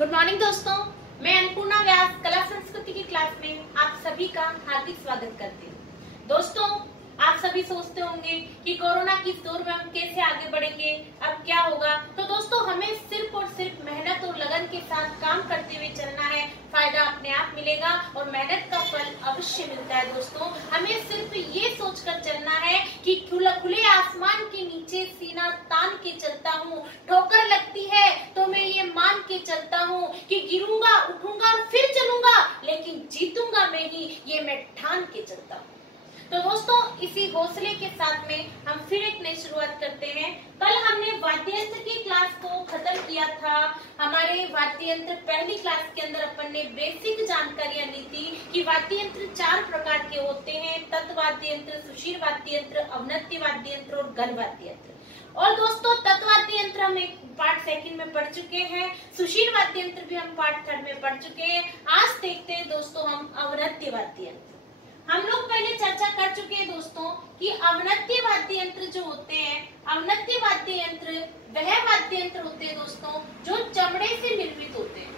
Good morning दोस्तों, मैं अन्नपूर्णा व्यास कला संस्कृति की क्लास में आप सभी का हार्दिक स्वागत करती हूँ। दोस्तों, आप सभी सोचते होंगे कि कोरोना की इस दौर में हम कैसे आगे बढ़ेंगे, अब क्या होगा। तो दोस्तों, हमें सिर्फ और सिर्फ मेहनत और लगन के साथ काम करते हुए चलना है। फायदा अपने आप मिलेगा और मेहनत का फल अवश्य मिलता है। दोस्तों, हमें सिर्फ ये सोचकर चलना है कि खुले आसमान के नीचे सीना तान के चलता हूँ। ठोकर लगती है तो मैं ये मान के चलता हूँ कि गिरूंगा, उठूंगा और फिर चलूंगा, लेकिन जीतूंगा मैं ही, ये मैं ठान के चलता हूँ। तो दोस्तों, इसी हौसले के साथ में हम फिर एक नई शुरुआत करते हैं। कल हमने वाद्य यंत्र की क्लास को खत्म किया था। हमारे वाद्य यंत्र पहली क्लास के अंदर अपन ने बेसिक जानकारियां ली थी कि वाद्य यंत्र 4 प्रकार के होते हैं: तत् वाद्य यंत्र, सुशील वाद्य यंत्र, अवनत्य वाद्य यंत्र और गण वाद्य यंत्र। और दोस्तों, तत् वाद्य यंत्र हम एक पार्ट सेकंड में पढ़ चुके हैं, सुशील वाद्य यंत्र भी हम पार्ट थर्ड में पढ़ चुके हैं। आज देखते हैं दोस्तों हम अवनत्य वाद्य यंत्र। हम लोग पहले चर्चा कर चुके हैं दोस्तों कि अवनत्य वाद्य यंत्र जो होते हैं, अवनत्य वाद्य यंत्र वह वाद्य यंत्र होते हैं दोस्तों जो चमड़े से निर्मित होते हैं।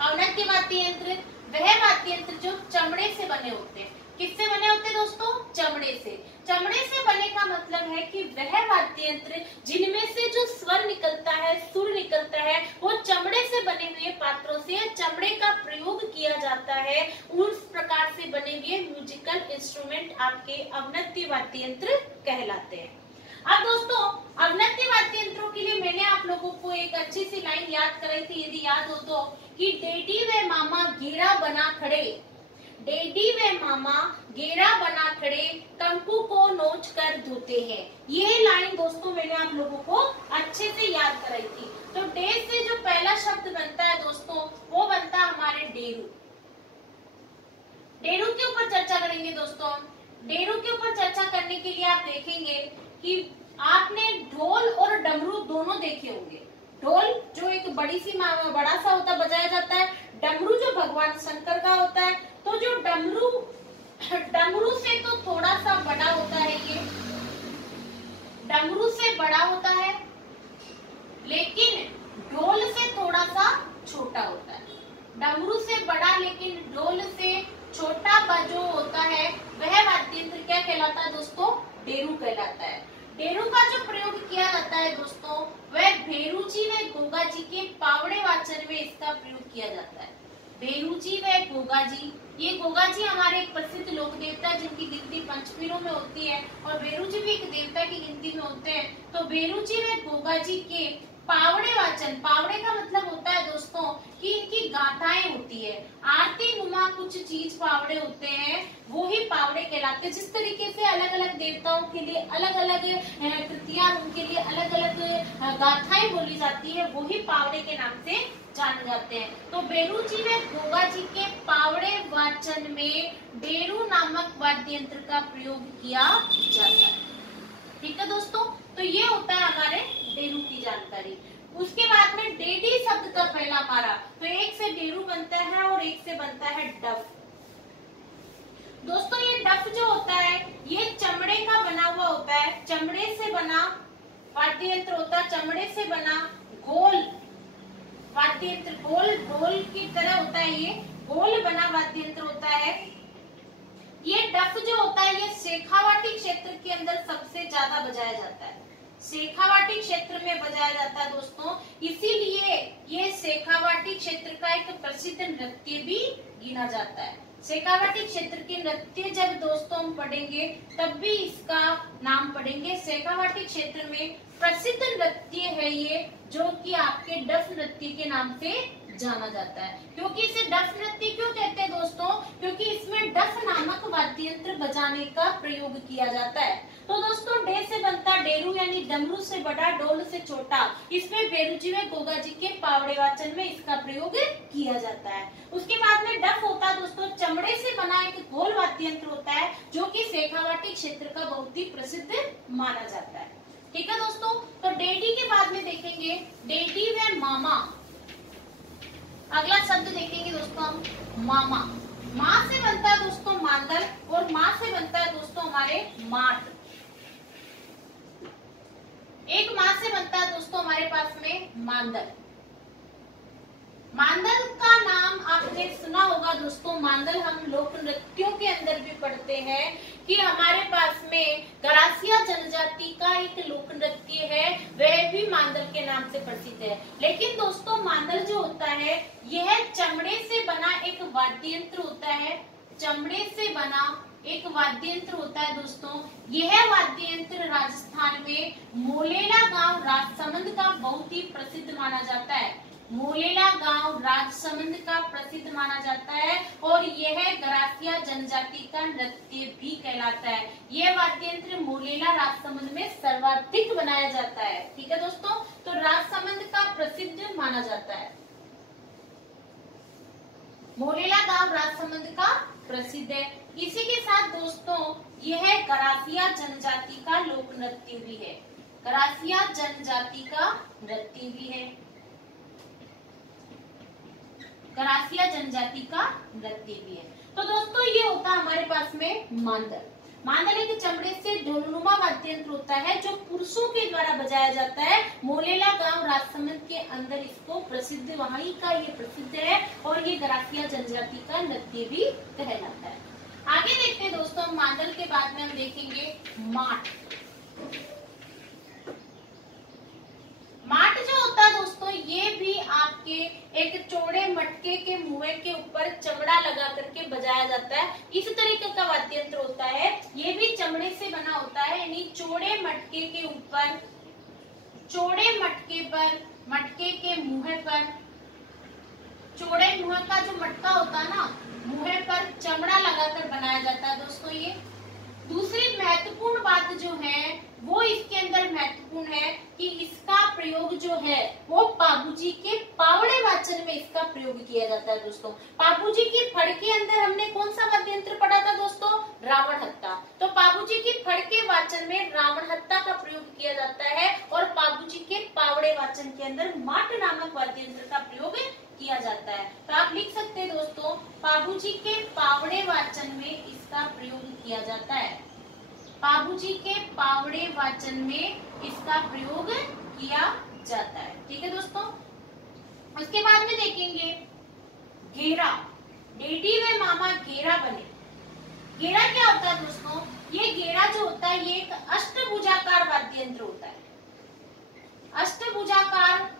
अवनत्य वाद्य यंत्र वह वाद्य यंत्र जो चमड़े से बने होते हैं। किससे बने होते हैं दोस्तों? चमड़े से। चमड़े से बने का मतलब है कि वह वाद्य यंत्र जिनमें से जो स्वर निकलता है, सुर निकलता है, वो चमड़े से बने हुए पात्रों से, चमड़े का प्रयोग किया जाता है। उस प्रकार से बने हुए म्यूजिकल इंस्ट्रूमेंट आपके अवनत्य वाद्य यंत्र कहलाते हैं। अब दोस्तों, अवनत्य वाद्य यंत्रों के लिए मैंने आप लोगों को एक अच्छी सी लाइन याद कराई थी, यदि याद हो तो, कि डेडी वे मामा घेरा बना खड़े, डेडी वे मामा घेरा बना खड़े, कंकु को नोच कर धोते हैं। ये लाइन दोस्तों मैंने आप लोगों को अच्छे से याद कराई थी। तो डे से जो पहला शब्द बनता है दोस्तों, वो बनता है हमारे डेरू। डेरू के ऊपर चर्चा करेंगे दोस्तों। डेरू के ऊपर चर्चा करने के लिए आप देखेंगे कि आपने ढोल और डमरू दोनों देखे होंगे। ढोल जो एक बड़ा सा होता है, बजाया जाता है। डमरू जो भगवान शंकर का होता है। तो जो डमरू से तो थोड़ा सा बड़ा होता है, ये डमरू से बड़ा होता है, लेकिन ढोल से थोड़ा सा छोटा होता है। डमरू से बड़ा लेकिन ढोल से छोटा जो होता है, वह वाद्य यंत्र क्या कहलाता है दोस्तों? डेरू कहलाता है। डेरू का जो प्रयोग किया जाता है दोस्तों, वह भेरू जी व गोगा जी के पावड़े वाचन में इसका प्रयोग किया जाता है। भेरू जी व गोगा जी, ये गोगा जी हमारे एक प्रसिद्ध लोक देवता है जिनकी गिनती पंचपीरों में होती है, और भेरू जी भी एक देवता की गिनती में होते हैं। तो भेरू जी व गोगा जी के पावड़े वाचन, पावड़े का मतलब होता है दोस्तों कि इनकी गाथाएं होती है, आरती नुमा कुछ चीज पावड़े होते हैं, वो ही पावड़े कहलाते हैं। जिस तरीके से अलग अलग देवताओं के लिए अलग अलग कृतियां, उनके लिए अलग अलग गाथाएं बोली जाती है, वो ही पावड़े के नाम से जाने जाते हैं। तो बेरू जी व गोगा जी के पावड़े वाचन में डेरू नामक वाद्य यंत्र का प्रयोग किया जाता है। ठीक है दोस्तों, तो ये होता है हमारे डेरू की जानकारी। उसके बाद में डेडी शब्द का पहला हमारा, तो एक से डेरू बनता है और एक से बनता है डफ। दोस्तों, ये डफ जो होता है, ये चमड़े का बना हुआ होता है, चमड़े से बना वाद्य यंत्र होता है, चमड़े से बना गोल वाद्य यंत्र, गोल ढोल की तरह होता है, ये गोल बना वाद्य यंत्र होता है। ये डफ जो होता है, ये शेखावाटी क्षेत्र के अंदर सबसे ज्यादा बजाया जाता है, शेखावाटी क्षेत्र में बजाया जाता है दोस्तों। इसीलिए ये शेखावाटी क्षेत्र का एक प्रसिद्ध नृत्य भी गिना जाता है। शेखावाटी क्षेत्र के नृत्य जब दोस्तों हम पढ़ेंगे तब भी इसका नाम पढ़ेंगे। शेखावाटी क्षेत्र में प्रसिद्ध नृत्य है ये, जो कि आपके डफ नृत्य के नाम से जाना जाता है। क्योंकि इसे डफ नृत्य क्यों कहते हैं दोस्तों? क्योंकि इसमें डफ नामक वाद्य यंत्र बजाने का प्रयोग किया जाता है। तो दोस्तों, डे से बनता डेरू यानी डमरू से बड़ा, डोल से छोटा, इसमें बेरू जी व गोगा जी के पावड़े वाचन में इसका प्रयोग किया जाता है। उसके बाद में डफ होता है दोस्तों, चमड़े से बना एक गोल वाद्य यंत्र होता है, जो कि शेखावाटी क्षेत्र का बहुत ही प्रसिद्ध माना जाता है। ठीक है दोस्तों, तो डेडी के बाद में देखेंगे डेडी व मामा। अगला शब्द देखेंगे दोस्तों हम मामा। माँ से बनता है दोस्तों मांदल, और माँ से बनता है दोस्तों हमारे माट। एक माँ से बनता है दोस्तों हमारे पास में मांदल। दोस्तों मांदल हम लोक नृत्यों के अंदर भी पढ़ते हैं कि हमारे पास में गरासिया जनजाति का एक लोक नृत्य है, वह भी मांदल के नाम से प्रसिद्ध है। लेकिन दोस्तों मांदल जो होता है यह चमड़े से बना एक वाद्य यंत्र होता है, चमड़े से बना एक वाद्य यंत्र होता है दोस्तों। यह वाद्य यंत्र राजस्थान में मोलेला गांव राजसमंद का बहुत ही प्रसिद्ध माना जाता है। मोलेला गांव राजसमंद का प्रसिद्ध माना जाता है और यह गरासिया जनजाति का नृत्य भी कहलाता है। यह वाद्य यंत्र मोलेला राजसमंद में सर्वाधिक बनाया जाता है। ठीक है दोस्तों, तो राजसमंद का प्रसिद्ध माना जाता है। मोलेला गांव राजसमंद का प्रसिद्ध है। इसी के साथ दोस्तों यह गरासिया जनजाति का लोक नृत्य भी है, गरासिया जनजाति का नृत्य भी है, गरासिया जनजाति का नृत्य भी है। तो दोस्तों ये होता है हमारे पास में मांदल। मांदल एक चमड़े से ढोलनुमा वाद्य यंत्र होता है जो पुरुषों के द्वारा बजाया जाता है। मोलेला गांव राजसमंद के अंदर इसको प्रसिद्ध, वहीं का ये प्रसिद्ध है और ये गरासिया जनजाति का नृत्य भी कहलाता है। आगे देखते हैं दोस्तों, मांदल के बाद में हम देखेंगे माट। माट जो होता है दोस्तों ये भी आपके एक चौड़े मटके के मुंह के ऊपर चमड़ा लगा करके बजाया जाता है। इस तरीके का वाद्य यंत्र होता है, ये भी चमड़े से बना होता है, यानी चौड़े मटके के ऊपर, चौड़े मटके पर, मटके के मुंह पर, चौड़े मुंह का जो मटका होता है ना, मुंह पर चमड़ा लगाकर बनाया जाता है दोस्तों। ये दूसरी महत्वपूर्ण बात जो है वो इसके अंदर महत्वपूर्ण है कि इसका प्रयोग जो है वो पाबूजी के पावड़े वाचन में इसका प्रयोग किया जाता है दोस्तों। पाबूजी की फड़ के अंदर हमने कौन सा वाद्य यंत्र पढ़ा था दोस्तों? रावण हत्ता। तो पाबूजी की फड़ के वाचन में रावण हत्ता का प्रयोग किया जाता है और पाबूजी के पावड़े वाचन के अंदर माट नामक वाद्य यंत्र का प्रयोग किया जाता है। तो आप लिख सकते हैं दोस्तों, पाबूजी के पावड़े वाचन में इसका प्रयोग किया जाता है, पाबूजी के पावड़े वाचन में इसका प्रयोग किया जाता है। ठीक है दोस्तों, उसके बाद में देखेंगे घेरा। डेडी व मामा घेरा बने। घेरा क्या होता है दोस्तों? ये घेरा जो होता है ये एक अष्टभुजाकार वाद्य यंत्र होता है। अष्टभुजाकार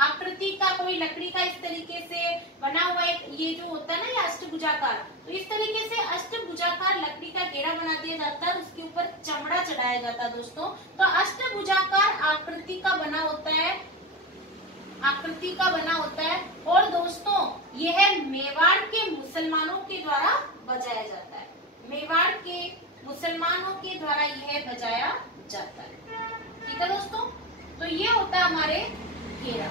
आकृति का, कोई लकड़ी का इस तरीके से बना हुआ एक ये जो होता है ना, ये अष्टभुजाकार, तो इस तरीके से अष्टभुजाकार लकड़ी का घेरा बना दिया जाता है, उसके ऊपर चमड़ा चढ़ाया जाता है दोस्तों। तो अष्टभुजाकार आकृति का बना होता है, आकृति का बना होता है और दोस्तों यह मेवाड़ के मुसलमानों के द्वारा बजाया जाता है। मेवाड़ के मुसलमानों के द्वारा यह बजाया जाता है। ठीक है दोस्तों, तो ये होता है हमारे घेरा।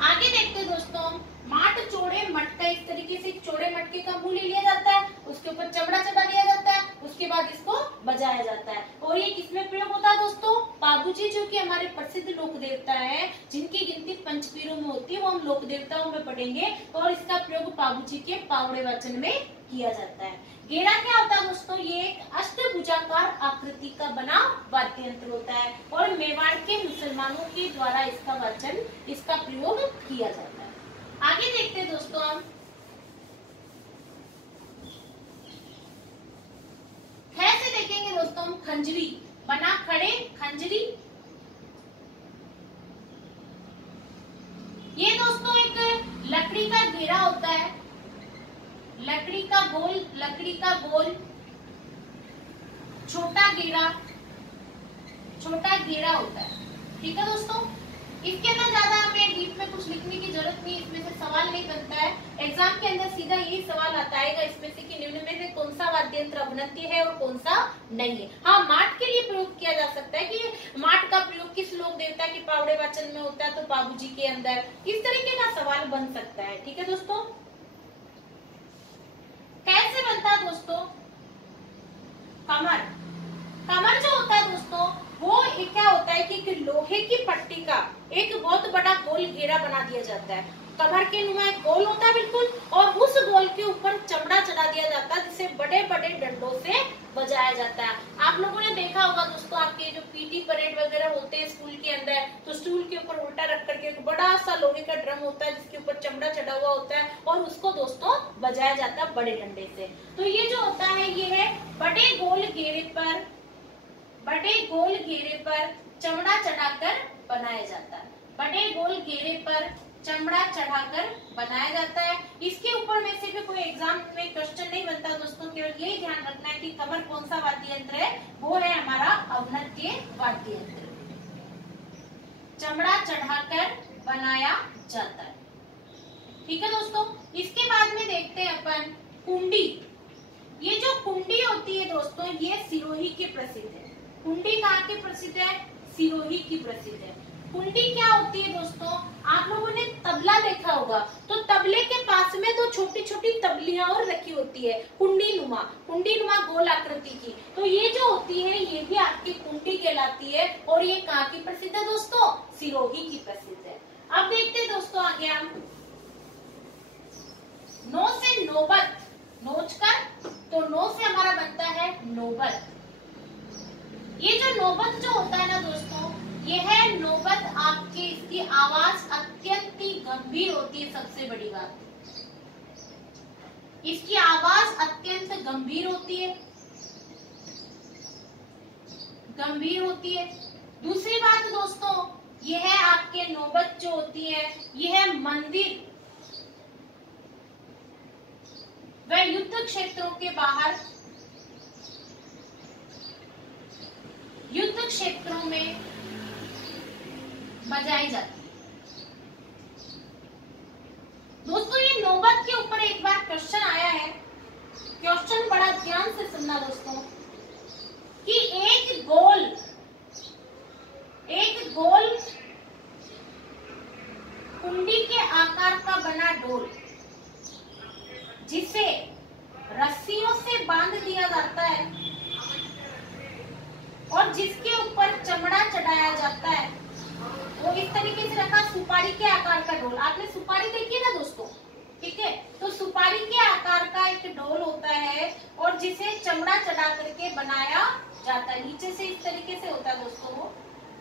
आगे देखते हैं दोस्तों, माट चौड़े मटका। इस तरीके से चौड़े मटके का मुंह ले लिया जाता है, उसके ऊपर चमड़ा चढ़ा दिया जाता है, उसके बाद इसको बजाया जाता है। और ये किसमें प्रयोग होता है दोस्तों? पाबूजी जो कि हमारे प्रसिद्ध लोक देवता है, जिनकी गिनती पंचपीरों में होती है, वो हम लोक देवताओं में पढ़ेंगे और इसका प्रयोग पाबूजी के पावड़े वाचन में किया जाता है। घेरा क्या होता है दोस्तों? ये एक अष्टभुजाकार आकृति का बना वाद्य यंत्र होता है और मेवाड़ के मुसलमानों के द्वारा इसका वाचन, इसका प्रयोग किया जाता है। आगे देखते हैं दोस्तों हम कैसे देखेंगे दोस्तों हम खंजरी। बना खड़े खंजरी। ये दोस्तों एक लकड़ी का घेरा होता है, लकड़ी का गोल छोटा घेरा होता है। ठीक है दोस्तों, इसके अंदर ज्यादा हमें डीप में कुछ लिखने की जरूरत नहीं, इसमें से सवाल नहीं बनता है। एग्जाम के अंदर सीधा यही सवाल आता है इसमें से कि निम्न में से कौन सा वाद्य यंत्र अवनत्य है और कौन सा नहीं है। हाँ, माट के लिए प्रयोग किया जा सकता है कि माट का प्रयोग किस लोक देवता के पावड़े वाचन में होता है, तो पाबूजी के अंदर, इस तरीके का सवाल बन सकता है। ठीक है दोस्तों, कैसे बनता है दोस्तों कमर? कमर जो होता है दोस्तों वो क्या होता है कि लोहे की पट्टी का एक बहुत बड़ा गोल घेरा बना दिया जाता है कमर के नुमा एक गोल होता है बिल्कुल, और उस गोल के ऊपर चमड़ा चढ़ा दिया जाता है जिसे बड़े बड़े डंडों से बजाया जाता है। आप लोगों ने देखा होगा दोस्तों, आपके जो पीटी परेड वगैरह होते हैं स्कूल के अंदर, तो स्टूल के ऊपर उल्टा रख करके एक बड़ा सा लोहे का ड्रम होता है जिसके ऊपर चमड़ा चढ़ा हुआ होता है और उसको दोस्तों बजाया जाता है बड़े डंडे से। तो ये जो होता है ये है बड़े गोल घेरे पर चमड़ा चढ़ाकर बनाया जाता है। बड़े गोल घेरे पर चमड़ा चढ़ाकर बनाया जाता है। इसके ऊपर में से भी कोई एग्जाम में क्वेश्चन नहीं बनता दोस्तों, केवल यही ध्यान रखना है कि कमर कौन सा वाद्य यंत्र है, वो है हमारा अवनत्य वाद्य यंत्र। चमड़ा चढ़ाकर बनाया जाता है। ठीक है दोस्तों, इसके बाद में देखते हैं अपन कुंडी। ये जो कुंडी होती है दोस्तों, ये सिरोही की प्रसिद्ध है। कुंडी कहाँ की प्रसिद्ध है? सिरोही की प्रसिद्ध है। कुंडी क्या होती है दोस्तों, आप लोगों ने तबला देखा होगा, तो तबले के पास में दो छोटी छोटी तबलियां और रखी होती है कुंडी नुमा गोल आकृति की। तो ये जो होती है ये भी आपकी कुंडी कहलाती है, और ये कहाँ की प्रसिद्ध है दोस्तों? सिरोही की प्रसिद्ध है। अब देखते हैं दोस्तों आगे हम नो से नौबत, नोच कर, तो नो से हमारा बनता है नौबत। ये जो नौबत जो होता है ना दोस्तों, ये है नौबत आपके, इसकी आवाज अत्यंत ही गंभीर होती है। सबसे बड़ी बात, इसकी आवाज अत्यंत गंभीर होती है। दूसरी बात दोस्तों, ये है आपके नौबत जो होती है, ये है मंदिर व युद्ध क्षेत्रों के बाहर, युद्ध क्षेत्रों में बजाई जाती है। दोस्तों ये नौबत के ऊपर एक बार क्वेश्चन आया है, क्वेश्चन बड़ा ध्यान से सुनना दोस्तों, कि एक गोल कुंडी के आकार का बना डोल जिसे रस्सियों से बांध दिया जाता है और जिसके ऊपर चमड़ा चढ़ाया जाता है, वो इस तरीके से रखा। सुपारी के आकार का डोल, आपने सुपारी देखी है ना दोस्तों, ठीक है, तो सुपारी के आकार का एक डोल होता है और जिसे चमड़ा चढ़ा करके बनाया जाता है। नीचे से इस तरीके से होता है दोस्तों वो,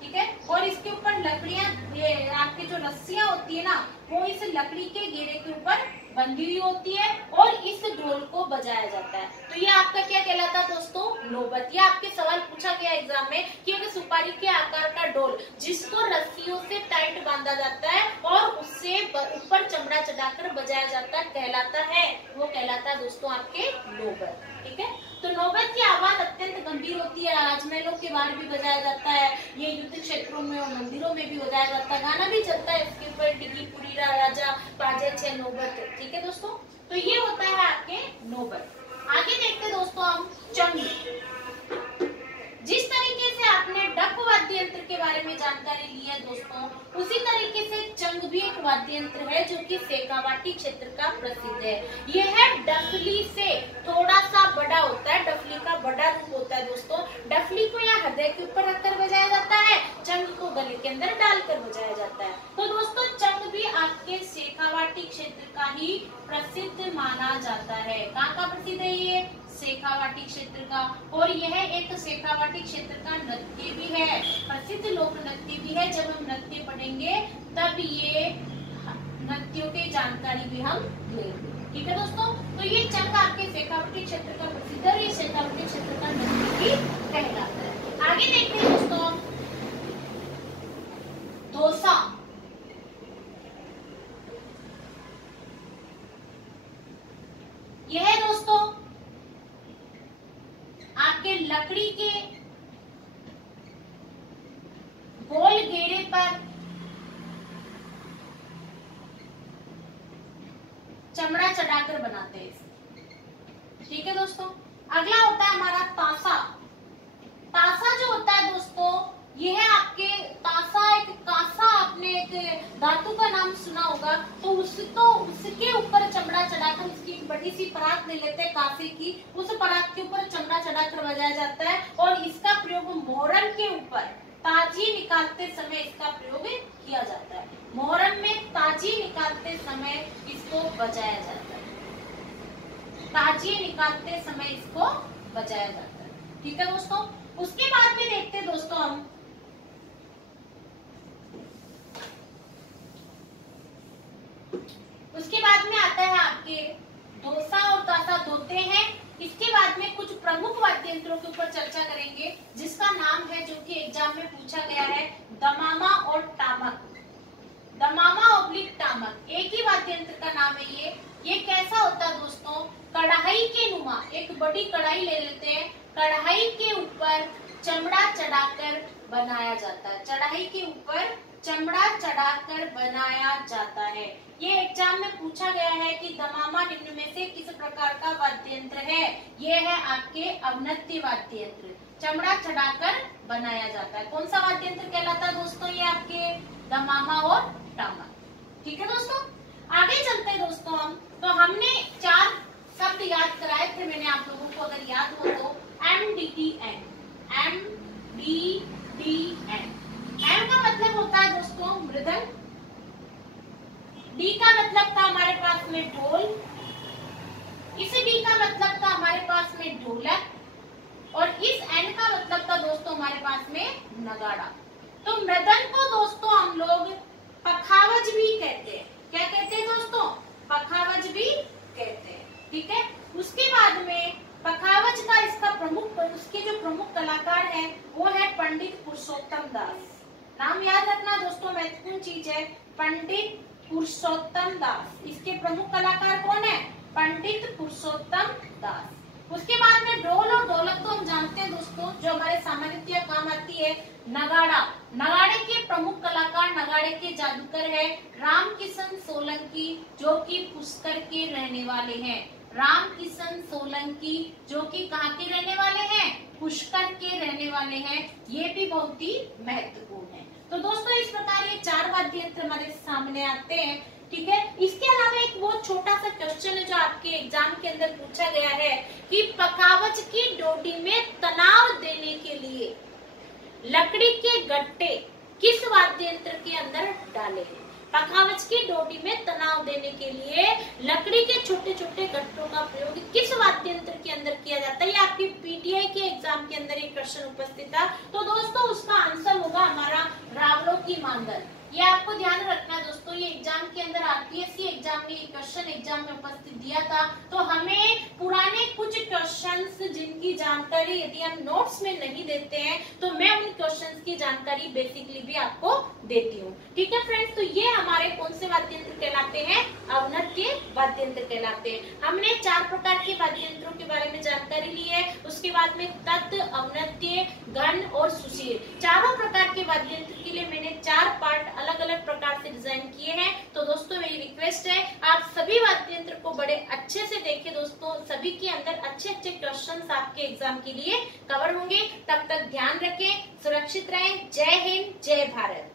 ठीक है, और इसके ऊपर लकड़ियां, ये आपकी जो रस्सियां होती है ना, वो इस लकड़ी के घेरे के ऊपर बंधी हुई होती है और इस ढोल को बजाया जाता है। तो ये आपका क्या कहलाता है दोस्तों? नौबत। ये आपके सवाल पूछा गया एग्जाम में कि अगर सुपारी के आकार का डोल जिसको रस्सियों से टाइट बांधा जाता है और उससे ऊपर चमड़ा चढ़ाकर बजाया जाता है, कहलाता है, वो कहलाता है दोस्तों आपके नौबत। ठीक है, तो नौबत की आवाज अत्यंत गंभीर होती है। राजमहलों के बाहर भी बजाया जाता है, ये युद्ध क्षेत्रों में और मंदिरों में भी बजाया जाता है, गाना भी चलता है इसके ऊपर, डिगी पुरी राजा बाजे छे नौबत। ठीक है दोस्तों, तो ये होता है आपके नौबत। आगे देखते दोस्तों हम चंग। जिस तरीके से आपने डफ वाद्य यंत्र के बारे में जानकारी ली है दोस्तों, उसी तरीके से चंग भी एक वाद्य यंत्र है जो कि शेखावाटी क्षेत्र का प्रसिद्ध है। यह है डफली से थोड़ा सा बड़ा होता है, डफली का बड़ा रूप होता है दोस्तों। डफली को यहाँ हृदय के ऊपर रखकर बजाया जाता है, चंग को गले के अंदर डालकर बजाया जाता है। तो दोस्तों चंग भी आपके शेखावाटी क्षेत्र का ही प्रसिद्ध माना जाता है। कहाँ का प्रसिद्ध है ये? शेखावाटी क्षेत्र का। और यह एक शेखावाटी क्षेत्र का नृत्य भी है, प्रसिद्ध लोक नृत्य भी है। जब हम नृत्य पढ़ेंगे तब ये नृत्यों की जानकारी भी हम लेंगे। ठीक है दोस्तों, तो ये चंग आपके शेखावाटी क्षेत्र का प्रसिद्ध है, ये शेखावाटी क्षेत्र का नृत्य भी कहलाता है। आगे देखते हैं दोस्तों डोसा। यह है दोस्तों आपके लकड़ी के गोल घेरे पर चमड़ा चढ़ाकर बनाते हैं इसे। ठीक है दोस्तों, अगला होता है हमारा तासा। तासा जो होता है दोस्तों, यह है आपके तासा, एक कासा, आपने एक धातु का नाम सुना होगा, तो उसके ऊपर चमड़ा चढ़ाकर उसकी एक बड़ी सी परात ले लेते हैं कासे की, उस परात के ऊपर चमड़ा चढ़ाकर बजाया जाता है। और इसका प्रयोग मोहर्रम के ऊपर ताजी निकालते समय इसका प्रयोग किया जाता है। मोहर्रम में ताजी निकालते समय बजाया जाता है। ताजिए निकालते समय इसको बजाया जाता है। ठीक है दोस्तों, उसके बाद में देखते हैं दोस्तों हम उसके बाद में आता है आपके धोसा और तासा धोते हैं। इसके बाद में कुछ प्रमुख वाद्य यंत्रों के ऊपर चर्चा करेंगे जिसका नाम है, जो कि एग्जाम में पूछा गया है, दमामा और टामक। दमामा ऑब्लिक टामक, एक ही वाद्य यंत्र का नाम है ये कैसा होता है दोस्तों, कढ़ाई के नुमा एक बड़ी कढ़ाई ले लेते हैं, कढ़ाई के ऊपर चमड़ा चढ़ाकर बनाया जाता है। कढ़ाई के ऊपर चमड़ा चढ़ाकर बनाया जाता है। ये एग्जाम में पूछा गया है कि दमामा निम्न में से किस प्रकार का वाद्य यंत्र है। ये है आपके अवनत्य वाद्य यंत्र, चमड़ा चढ़ाकर बनाया जाता है। कौन सा वाद्य यंत्र कहलाता है दोस्तों, ये आपके दमामा और टामक। ठीक है दोस्तों, आगे चलते हैं दोस्तों हम। तो हमने 4 शब्द याद कराए थे, मैंने आप लोगों को अगर याद हो तो, MDDN, MDDN। M का मतलब होता है दोस्तों मृदंग, D का मतलब था हमारे पास में ढोल, इसी D का मतलब था हमारे पास में ढोलक, और इस N का मतलब था दोस्तों हमारे पास में नगाड़ा। तो मृदंग को दोस्तों हम लोग पखावज भी कहते हैं। क्या कहते हैं दोस्तों, पखावज भी कहते हैं। ठीक है, उसके बाद में पखावज का उसके जो प्रमुख कलाकार है वो है पंडित पुरुषोत्तम दास। नाम याद रखना दोस्तों, महत्वपूर्ण चीज है, पंडित पुरुषोत्तम दास। इसके प्रमुख कलाकार कौन है, पंडित पुरुषोत्तम दास। उसके बाद में ढोल और ढोलक तो हम जानते हैं दोस्तों, जो हमारे सामान्यतः काम आती है। नगाड़ा, नगाड़े के प्रमुख कलाकार, नगाड़े के जादूगर है राम किशन सोलंकी, जो कि पुष्कर के रहने वाले हैं। राम किशन सोलंकी जो कि कहाँ के रहने वाले हैं, पुष्कर के रहने वाले हैं। ये भी बहुत ही महत्वपूर्ण है। तो दोस्तों इस प्रकार ये 4 वाद्य यंत्र हमारे सामने आते हैं। ठीक है, इसके अलावा एक बहुत छोटा सा क्वेश्चन है जो आपके एग्जाम के अंदर पूछा गया है कि पखावज की डोडी में तनाव देने के लिए लकड़ी के गट्टे किस वाद्य यंत्र के अंदर डाले हैं। पखावज की डोडी में तनाव देने के लिए लकड़ी के छोटे छोटे गट्टों का प्रयोग किस वाद्य यंत्र के अंदर किया जाता है। ये आपके पीटीआई के एग्जाम के अंदर एक क्वेश्चन उपस्थित था। तो दोस्तों उसका आंसर होगा हमारा रावलों की मांदल। ये आपको ध्यान रखना दोस्तों, ये एग्जाम के अंदर आरपीएससी एग्जाम में ये क्वेश्चन एग्जाम में उपस्थित दिया था। तो हमें पुराने कुछ क्वेश्चंस जिनकी जानकारी यदि हम नोट्स में नहीं देते हैं तो मैं उन क्वेश्चंस की जानकारी बेसिकली भी आपको देती हूँ। ठीक है फ्रेंड्स, तो ये हमारे कौन से वाद्य यंत्र कहलाते हैं, अवनत्य वाद्य यंत्र कहलाते हैं। हमने 4 प्रकार के वाद्य यंत्रों के बारे में जानकारी ली है। उसके बाद में तत्, अवनत्य, गण और सुशील, चारों प्रकार के वाद्य यंत्र के लिए मैंने 4 पार्ट अलग अलग प्रकार से डिजाइन किए हैं। तो दोस्तों मेरी रिक्वेस्ट है आप सभी वाद्य यंत्र को बड़े अच्छे से देखें दोस्तों, सभी के अंदर अच्छे अच्छे क्वेश्चंस आपके एग्जाम के लिए कवर होंगे। तब तक ध्यान रखें, सुरक्षित रहें। जय हिंद, जय भारत।